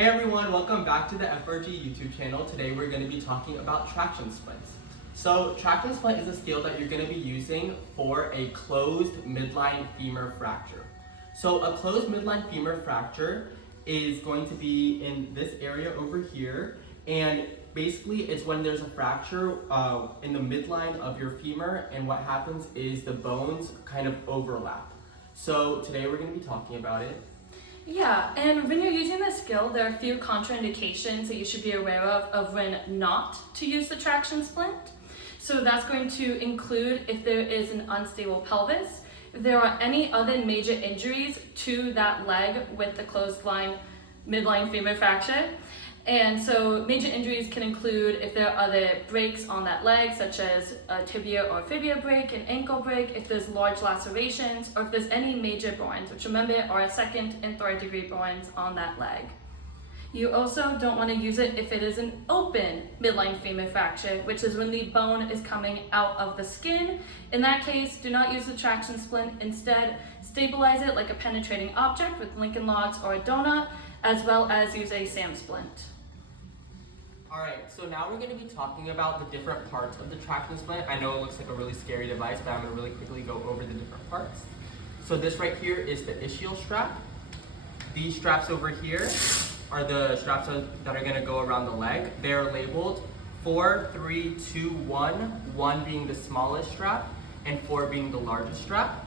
Hey everyone, welcome back to the FRG YouTube channel. Today we're going to be talking about traction splints. So traction splint is a skill that you're going to be using for a closed midline femur fracture. So a closed midline femur fracture is going to be in this area over here, and basically it's when there's a fracture in the midline of your femur, and what happens is the bones kind of overlap. So today we're going to be talking about it. Yeah, and when you're using this skill, there are a few contraindications that you should be aware of when not to use the traction splint. So that's going to include if there is an unstable pelvis, if there are any other major injuries to that leg with the closed midline femur fracture. And so major injuries can include if there are other breaks on that leg, such as a tibia or fibia break, an ankle break, if there's large lacerations, or if there's any major burns, which remember are second and third degree burns on that leg. You also don't want to use it if it is an open midline femur fracture, which is when the bone is coming out of the skin. In that case, do not use the traction splint. Instead, stabilize it like a penetrating object with Lincoln Logs or a donut, as well as use a SAM splint. Alright, so now we're going to be talking about the different parts of the traction splint. I know it looks like a really scary device, but I'm going to really quickly go over the different parts. So this right here is the ischial strap. These straps over here are the straps that are going to go around the leg. They're labeled 4, 3, 2, 1, 1 being the smallest strap and 4 being the largest strap.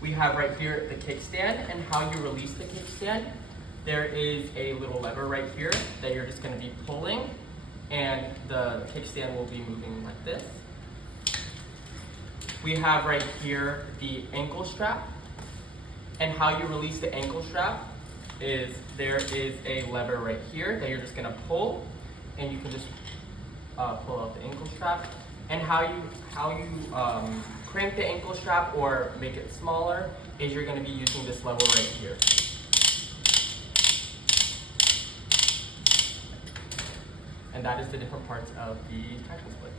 We have right here the kickstand and how you release the kickstand. There is a little lever right here that you're just going to be pulling, and the kickstand will be moving like this. We have right here the ankle strap, and how you release the ankle strap is there is a lever right here that you're just going to pull, and you can just pull out the ankle strap. And how you crank the ankle strap or make it smaller is you're going to be using this lever right here. And that is the different parts of the traction splint.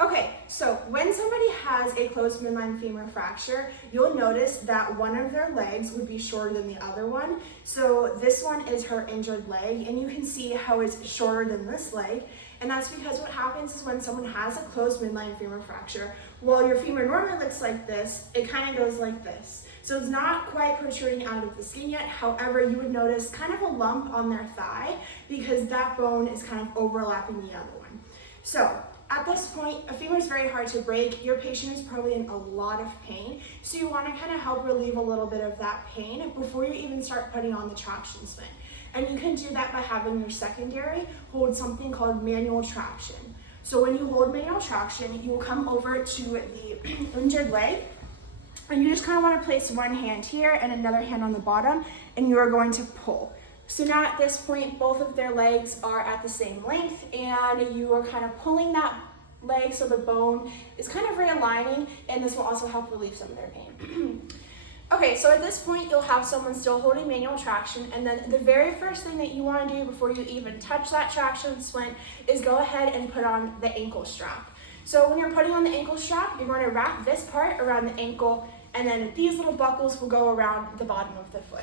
Okay, so when somebody has a closed midline femur fracture, you'll notice that one of their legs would be shorter than the other one. So this one is her injured leg, and you can see how it's shorter than this leg. And that's because what happens is when someone has a closed midline femur fracture, while your femur normally looks like this, it kind of goes like this. So it's not quite protruding out of the skin yet. However, you would notice kind of a lump on their thigh because that bone is kind of overlapping the other one. So at this point, a femur is very hard to break. Your patient is probably in a lot of pain. So you want to kind of help relieve a little bit of that pain before you even start putting on the traction splint. And you can do that by having your secondary hold something called manual traction. So when you hold manual traction, you will come over to the injured leg, and you just kind of want to place one hand here and another hand on the bottom, and you are going to pull. So now at this point, both of their legs are at the same length, and you are kind of pulling that leg so the bone is kind of realigning, and this will also help relieve some of their pain. Okay, so at this point, you'll have someone still holding manual traction, and then the very first thing that you want to do before you even touch that traction splint is go ahead and put on the ankle strap. So when you're putting on the ankle strap, you're going to wrap this part around the ankle, and then these little buckles will go around the bottom of the foot.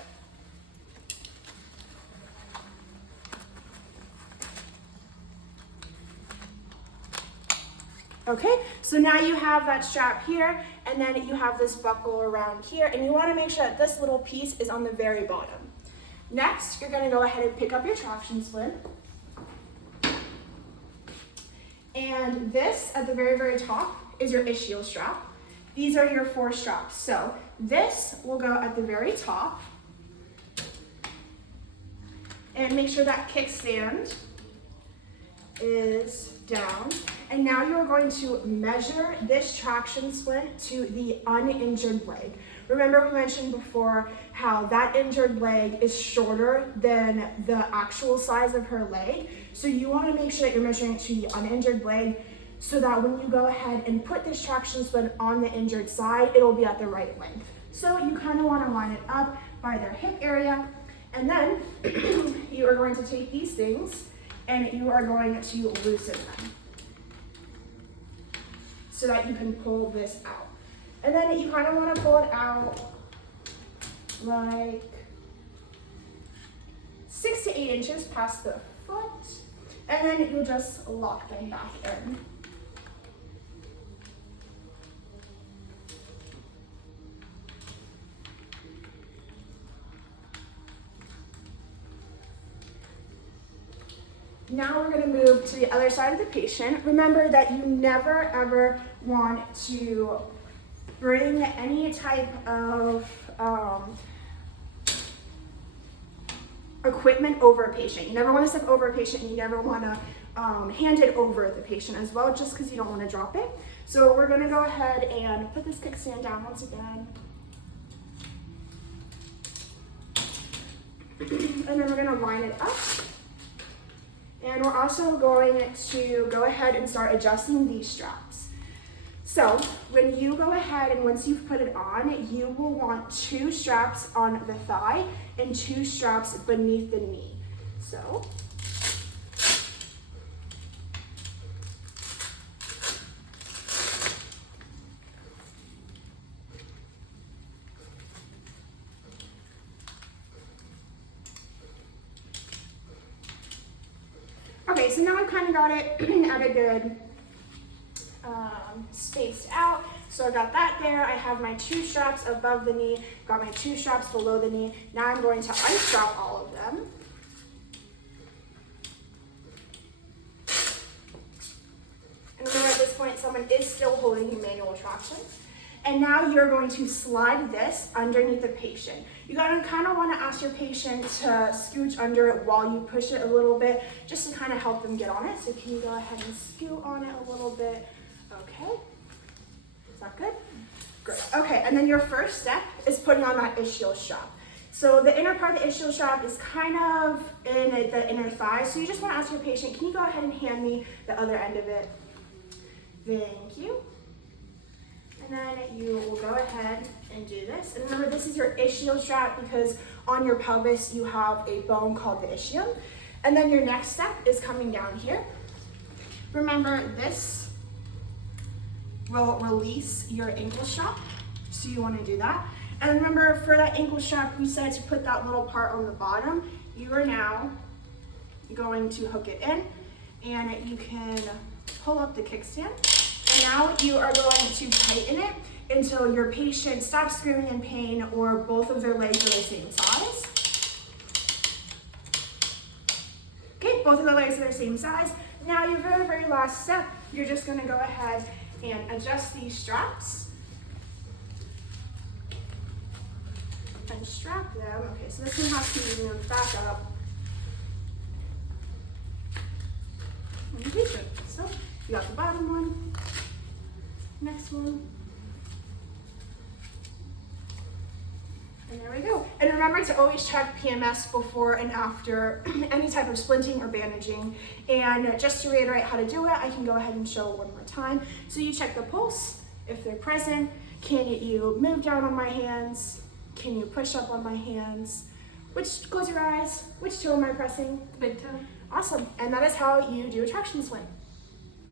Okay, so now you have that strap here, and then you have this buckle around here, and you want to make sure that this little piece is on the very bottom. Next, you're going to go ahead and pick up your traction splint. And this, at the very, very top, is your ischial strap. These are your 4 straps. So this will go at the very top. And make sure that kickstand is down. And now you're going to measure this traction splint to the uninjured leg. Remember we mentioned before how that injured leg is shorter than the actual size of her leg. So you want to make sure that you're measuring it to the uninjured leg so that when you go ahead and put this traction splint on the injured side, it'll be at the right length. So you kind of want to line it up by their hip area. And then you are going to take these things and you are going to loosen them so that you can pull this out. And then you kind of want to pull it out like 6 to 8 inches past the foot, and then you'll just lock them back in. Now we're going to move to the other side of the patient. Remember that you never ever want to bring any type of equipment over a patient. You never want to step over a patient, and you never want to hand it over the patient as well, just because you don't want to drop it. So we're going to go ahead and put this kickstand down once again. And then we're going to line it up. And we're also going to go ahead and start adjusting these straps. So when you go ahead and once you've put it on, you will want 2 straps on the thigh and 2 straps beneath the knee. So okay, so now I've kind of got it at a good spaced out. So I got that there. I have my 2 straps above the knee, got my 2 straps below the knee. Now I'm going to unstrap all of them. And remember, at this point, someone is still holding your manual traction. And now you're going to slide this underneath the patient. You gotta kind of want to ask your patient to scooch under it while you push it a little bit, just to kind of help them get on it. So can you go ahead and scoot on it a little bit? Okay. Is that good? Great. Okay, and then your first step is putting on that ischial strap. So the inner part of the ischial strap is kind of in the inner thigh. So you just want to ask your patient, can you go ahead and hand me the other end of it? Thank you. And then you will go ahead and do this. And remember, this is your ischial strap because on your pelvis you have a bone called the ischium. And then your next step is coming down here. Remember, this will release your ankle strap, so you want to do that. And remember, for that ankle strap, we said to put that little part on the bottom. You are now going to hook it in, and you can pull up the kickstand. And now you are going to tighten it until your patient stops screaming in pain or both of their legs are the same size. Okay, both of the legs are the same size. Now your very, very last step, you're just going to go ahead and adjust these straps and strap them. Okay, so this one has to be moved back up. So you got the bottom one, next one, and there we go. And remember to always check PMS before and after any type of splinting or bandaging. And just to reiterate how to do it, I can go ahead and show it one more time. So you check the pulse, if they're present. Can you move down on my hands? Can you push up on my hands? Close your eyes. Which toe am I pressing? Big toe. Awesome. And that is how you do a traction splint.